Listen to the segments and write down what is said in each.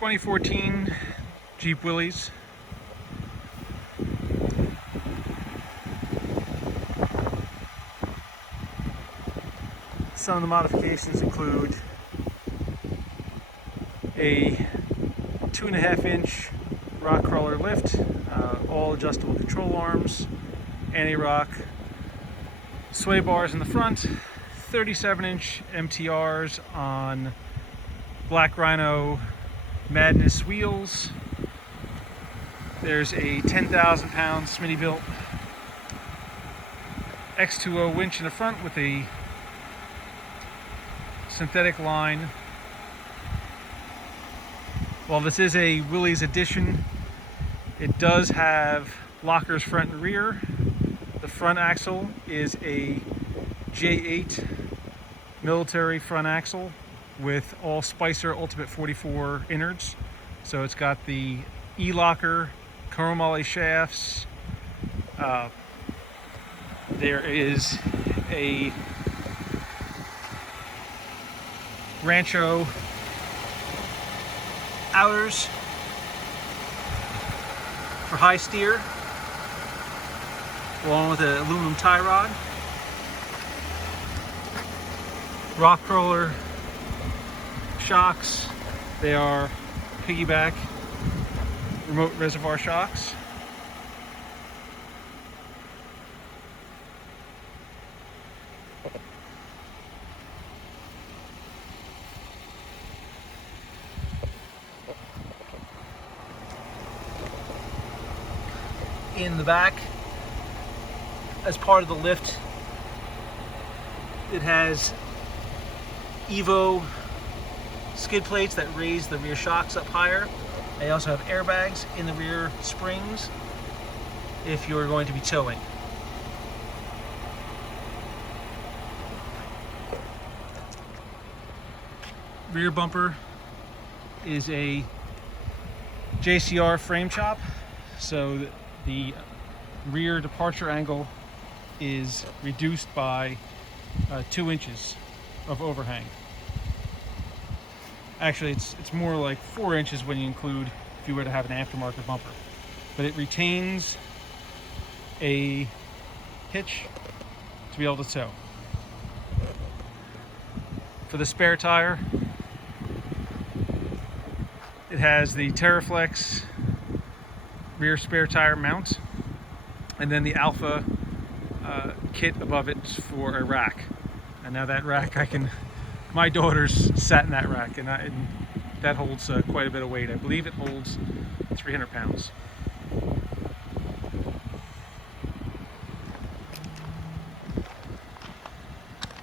2014 Jeep Willys. Some of the modifications include a 2.5-inch rock crawler lift, all adjustable control arms, anti-rock sway bars in the front, 37-inch MTRs on Black Rhino Madness wheels. There's a 10,000-pound Smittybilt X2O winch in the front with a synthetic line. While this is a Willys edition, it does have lockers front and rear. The front axle is a J8 military front axle with all Spicer Ultimate 44 innards. So it's got the E-locker, chromoly shafts. There is a Rancho outers for high steer, along with an aluminum tie rod. Rock crawler shocks. They are piggyback remote reservoir shocks. In the back, as part of the lift, it has Evo skid plates that raise the rear shocks up higher. They also have airbags in the rear springs if you're going to be towing. Rear bumper is a JCR frame chop, so the rear departure angle is reduced by 2 inches of overhang. Actually, it's more like 4 inches when you include if you were to have an aftermarket bumper. But it retains a hitch to be able to tow. For the spare tire, it has the Terraflex rear spare tire mount, and then the Alpha kit above it for a rack. And now that rack, my daughter's sat in that rack, and that holds quite a bit of weight. I believe it holds 300 pounds.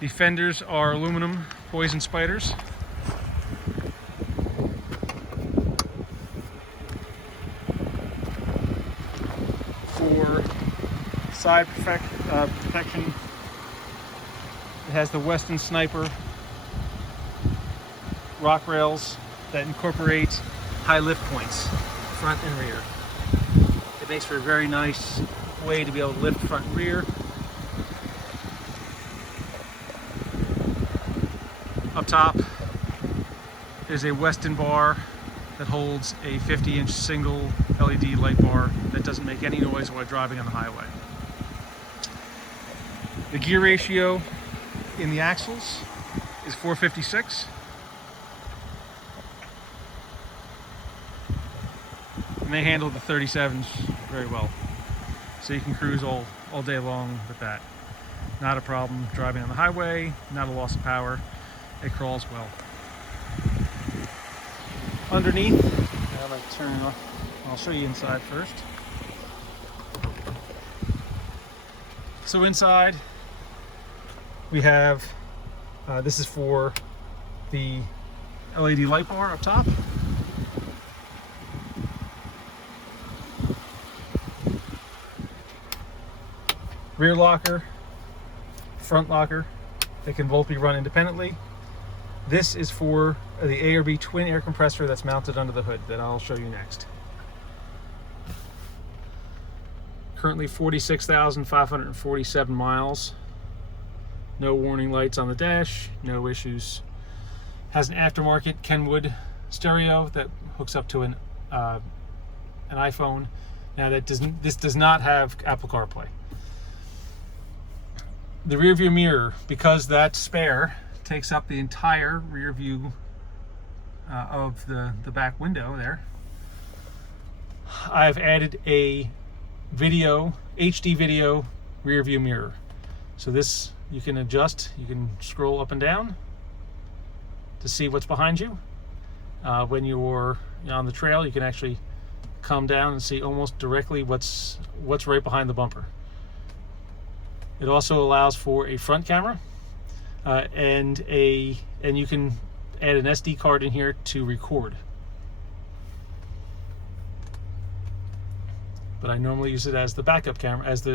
The fenders are aluminum poison spiders. For side protection, it has the Weston Sniper rock rails that incorporate high lift points, front and rear. It makes for a very nice way to be able to lift front and rear. Up top is a Weston bar that holds a 50-inch single LED light bar that doesn't make any noise while driving on the highway. The gear ratio in the axles is 456. And they handle the 37s very well. So you can cruise all day long with that. Not a problem driving on the highway, not a loss of power. It crawls well. Underneath, I'm going to turn it off. I'll show you inside first. So inside, we have, this is for the LED light bar up top. Rear locker, front locker. They can both be run independently. This is for the A/B twin air compressor that's mounted under the hood that I'll show you next. Currently 46,547 miles. No warning lights on the dash, no issues. Has an aftermarket Kenwood stereo that hooks up to an iPhone. Now this does not have Apple CarPlay. The rear view mirror, because that spare takes up the entire rear view of the back window there, I've added a HD video rear view mirror. So this you can adjust, you can scroll up and down to see what's behind you. When you're on the trail, you can actually come down and see almost directly what's right behind the bumper. It also allows for a front camera and you can add an SD card in here to record. But I normally use it as the backup camera, as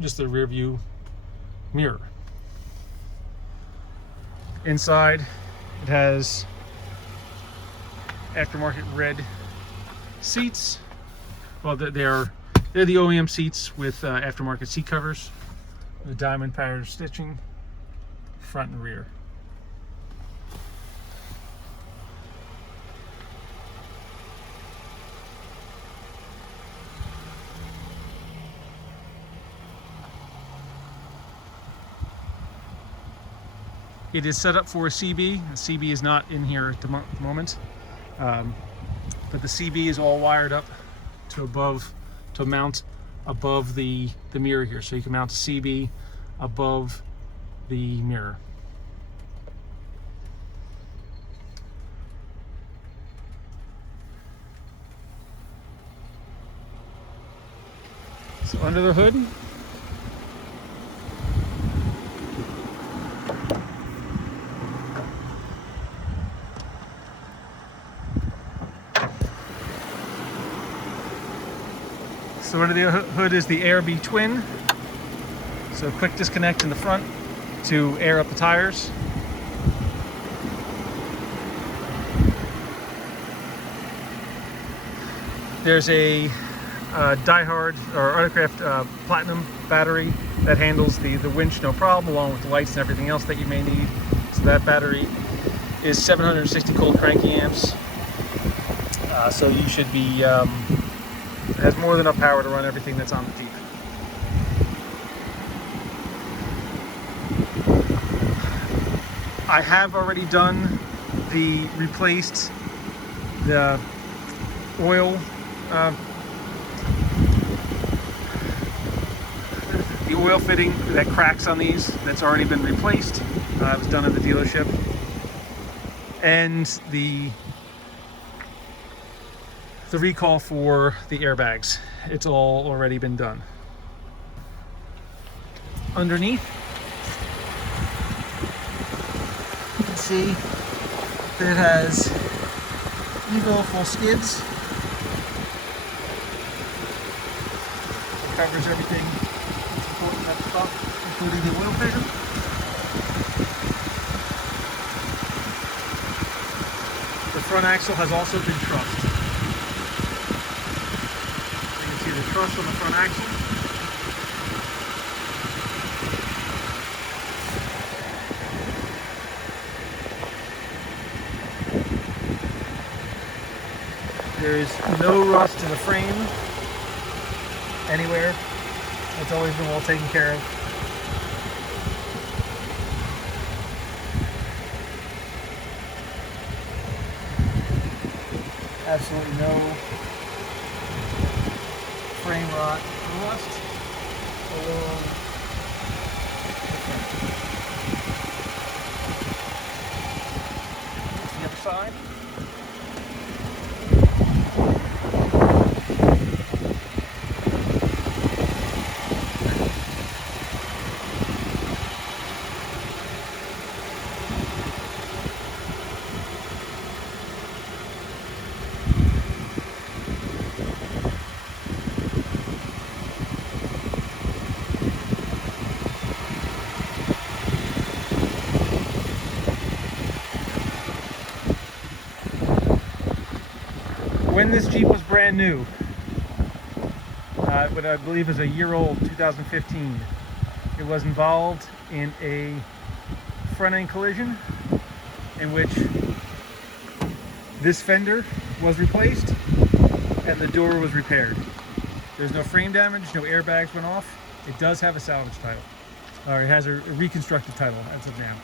just the rear view mirror. Inside, it has aftermarket red seats. Well, they're the OEM seats with aftermarket seat covers, the diamond pattern stitching, front and rear. It is set up for a CB. The CB is not in here at the moment, but the CB is all wired up to mount above the mirror here. So you can mount a CB above the mirror. So under the hood, so under the hood is the Air-B Twin. So quick disconnect in the front to air up the tires. There's a Die-Hard or Autocraft Platinum battery that handles the winch no problem, along with the lights and everything else that you may need. So that battery is 760 cold cranky amps. So you should be it has more than enough power to run everything that's on the Jeep. I have already done replaced the oil fitting that cracks on these. That's already been replaced. It was done at the dealership. And the recall for the airbags, it's all already been done. Underneath, you can see that it has Evo full skids. It covers everything that's important at the top, including the oil filter. The front axle has also been trussed. You can see the truss on the front axle. There's no rust in the frame anywhere. It's always been well taken care of. Absolutely no frame rot or rust. The other side. When this Jeep was brand new, what I believe is a year old, 2015, it was involved in a front end collision in which This fender was replaced and the door was repaired. There's no frame damage, no airbags went off. It does have a salvage title, or it has a reconstructed title as of now.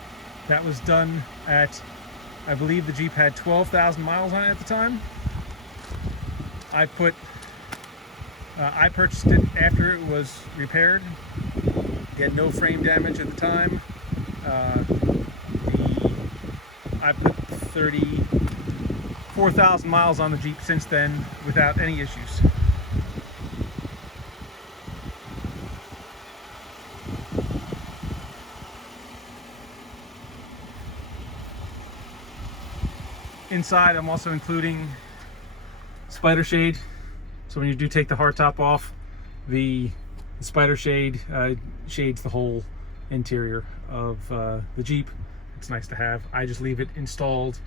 That was done at, I believe the Jeep had 12,000 miles on it at the time. I purchased it after it was repaired. It had no frame damage at the time. I put 34,000 miles on the Jeep since then without any issues. Inside, I'm also including spider shade. So when you do take the hardtop off, the spider shade shades the whole interior of the Jeep. It's nice to have. I just leave it installed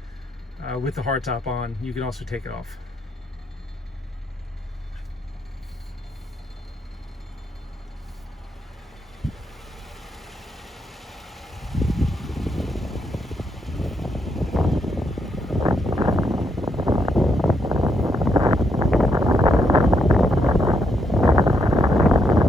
with the hardtop on. You can also take it off.